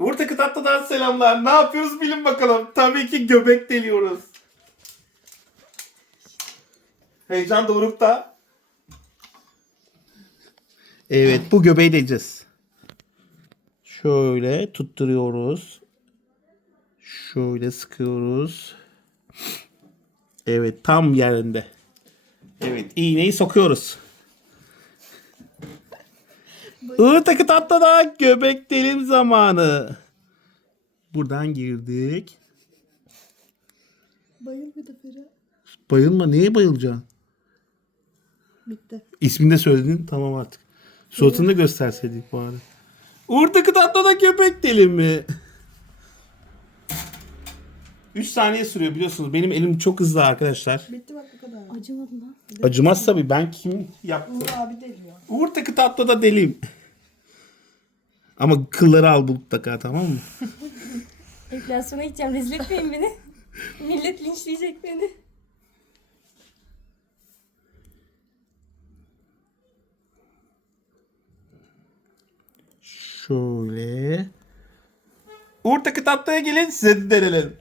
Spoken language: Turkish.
Uğur Takı Tatlı'dan selamlar. Ne yapıyoruz bilin bakalım. Tabii ki göbek deliyoruz. Heyecan dorukta. Evet bu göbeği deleceğiz. Şöyle tutturuyoruz. Şöyle sıkıyoruz. Evet tam yerinde. Evet iğneyi sokuyoruz. Uğur takı tatlıda göbek delim zamanı. Buradan girdik. Bayıl bir de Ferhat. Bayılma neye bayılacaksın? Bitti. İsmini de söyledin tamam artık. Suratını da gösterseydik bari. Uğur takı tatlıda göbek delim mi? 3 saniye sürüyor biliyorsunuz. Benim elim çok hızlı arkadaşlar. Bitti bak bu kadar. Acımadı lan. Acımaz tabii ben kim yaptı? Uğur abi deliyor. Uğur takı tatlıda deliyim. Ama kılları al mutlaka tamam mı? Enflasyona gideceğim. Rezil etmeyin beni. Millet linçleyecek beni. Şöyle. Uğur takı tatlıya gelin size de denelim.